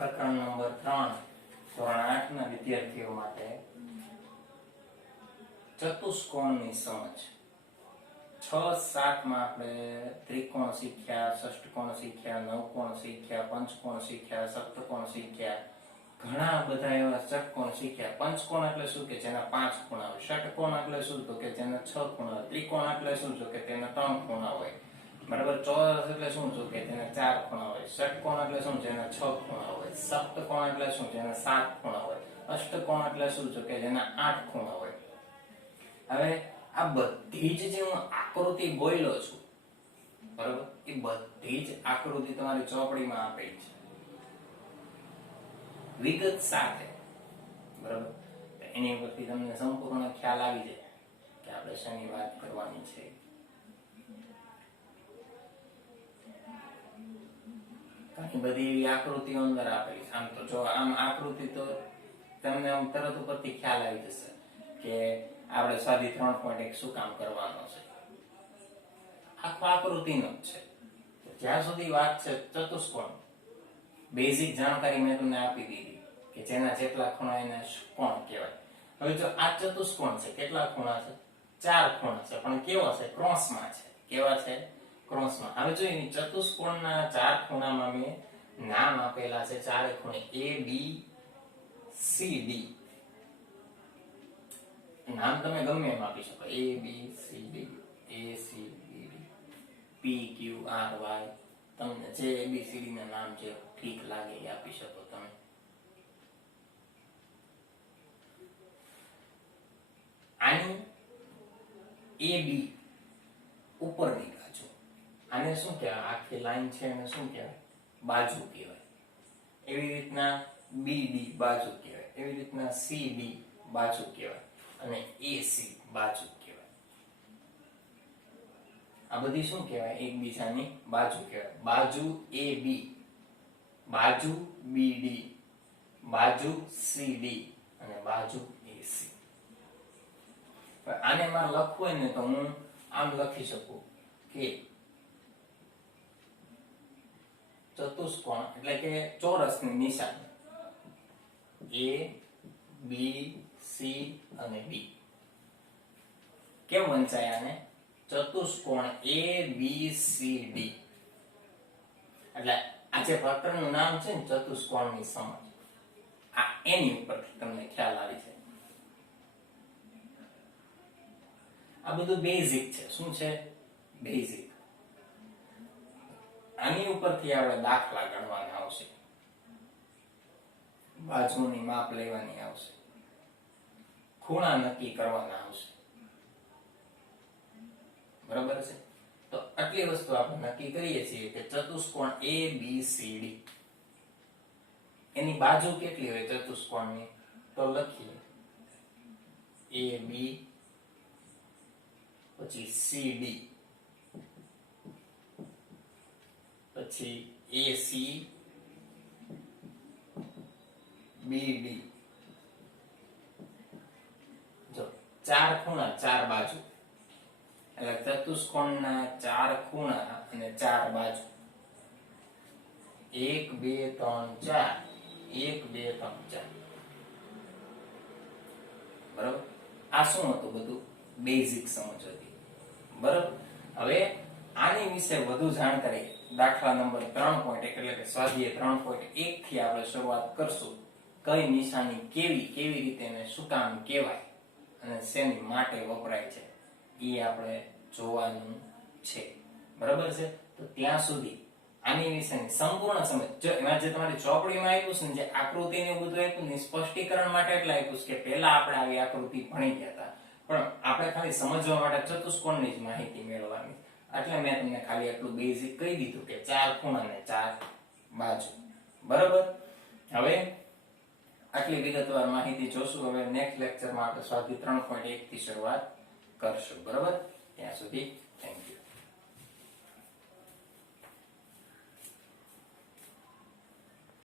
પ્રકરણ નંબર 3 ધોરણ 8 ના વિદ્યાર્થીઓ માટે ચતુષ્કોણની સમજ 6-7 માં આપણે ત્રિકોણ શીખ્યા, ષષ્ઠકોણ શીખ્યા, નવકોણ શીખ્યા, પંચકોણ શીખ્યા, સપ્તકોણ શીખ્યા, ઘણા બધા એવા ષટકોણ શીખ્યા. પંચકોણ એટલે શું કે જેના 5 ખૂણા હોય, ષટકોણ એટલે શું તો કે જેના 6 ખૂણા હોય, ત્રિકોણ એટલે શું તો કે તેના 3 ખૂણા હોય, બરાબર. ચોરસ એટલે શું તો કે તેના 4 ખૂણા હોય, ષટકોણ એટલે શું જેના 6 ખૂણા હોય, સપ્તકોણ એટલે શું જેના 7 ખૂણા હોય, અષ્ટકોણ એટલે શું તો કે જેના 8 ખૂણા હોય. હવે આ બધી જે હું આકૃતિ બોલ્યો છું, બરાબર, એ બધી જ આકૃતિ તમારી ચોપડીમાં આપેલી છે વિગત સાથે, બરાબર. એની ઉપરથી તમને સંપૂર્ણ ખ્યાલ આવી જાય કે આપણે શેની વાત કરવાની છે. ઘણી બધી એવી આકૃતિઓ અંદર આપેલી છે. આમ તો જો આમ આકૃતિ તો તમને આમ તરત ઉપરથી ખ્યાલ આવી જશે કે આપણે સ્વાધ્યાય 3.1 શું કામ કરવાનો છે. આખો આકૃતિનો જ છે. જ્યાં સુધી વાત છે ચતુષ્કોણ, બેઝિક જાણકારી મેં તમને આપી દીધી કે જેના જેટલા ખૂણા એને કોણ કહેવાય. હવે જો આ ચતુષ્કોણ છે, કેટલા ખૂણા છે? 4 ખૂણા છે, પણ કેવો છે? ક્રોસમાં છે. કેવા છે? ક્રોસમાં. હવે જો એની ચતુષ્કોણના 4 ખૂણામાં મેં નામ આપેલા છે, ચારે ખૂણે A B C D. નામ તમે ગમે એમ આપી શકો, A B C D, A C B D, P Q R Y. તમને જે ABCD ના નામ જે ઠીક લાગે એ આપી શકો તમે. આની AB ઉપરની બાજુ, આને શું કહેવાય? આખી લાઈન છે એને શું કહેવાય? બાજુ કહેવાય. એવી રીતના BD બાજુ કહેવાય, એવી રીતના CD બાજુ કહેવાય અને AC બાજુ કહેવાય. આ બધી શું કહેવાય? એકબીજાની બાજુ કહેવાય. બાજુ AB, બાજુ BD, બાજુ CD અને બાજુ AC. આને મારે લખવું હોય ને તો હું આમ લખી શકું કે ચતુષ્કોણ એટલે કે ચોરસની નિશાની A B C અને D. કેમ વંચાય આને? ચતુષ્કોણ A B C D. એટલે આ જે પ્રકરણનું નામ છે ને ચતુષ્કોણની સમજ, આ એની ઉપરથી તમને ખ્યાલ આવી છે. આ બધું બેઝિક છે. શું છે? બેઝિક. આની ઉપરથી આપણે દાખલા ગણવાના આવશે, બાજુની માપ લેવાની આવશે, ખૂણા નક્કી કરવાના આવશે, બરાબર છે. તો આટલી વસ્તુ આપણે નક્કી કરીએ છીએ કે ચતુષ્કોણ A B C D એની બાજુ કેટલી હોય ચતુષ્કોણની? તો લખીએ A B પછી C D પછી AC B D. જો 4 ખૂણા 4 બાજુ એટલે ચતુષ્કોણના 4 ખૂણા અને 4 બાજુ. 1 2 3 4, 1 2 3 4. બરાબર. આ શું હતું? બધું બેઝિક સમજ હતી, બરાબર. હવે આની વિશે વધુ જાણકારી દાખલા નંબર 3.1 એટલે કે સ્વાધ્યાય 3.1 થી આપણે શરૂઆત કરશું. કઈ નિશાની કેવી રીતે એને શું કામ કહેવાય અને શેની માટે વપરાય છે એ આપણે જોવાનું છે, બરાબર છે. તો ત્યાં સુધી આની વિશેની સંપૂર્ણ સમજ, જો એમાં જે તમારી ચોપડીમાં આપ્યું છે ને, જે આકૃતિ ને બધું આપ્યું ને, સ્પષ્ટીકરણ માટે એટલે આપ્યું છે કે પહેલા આપણે આવી આકૃતિ ભણી ગયા હતા, પણ આપણે ખાલી સમજવા માટે ચતુષ્કોણની જ માહિતી મેળવવાની. એટલે મેં તમને ખાલી આટલું બેઝિક કહી દીધું કે 4 ખૂણા અને 4 બાજુ, બરાબર. હવે આટલી વિગતવાર માહિતી જોશું. હવે નેક્સ્ટ લેક્ચરમાં આપણે સ્વાધ્યાય 3.1 થી શરૂઆત કરશું, બરાબર. ત્યાં સુધી થેન્ક યુ.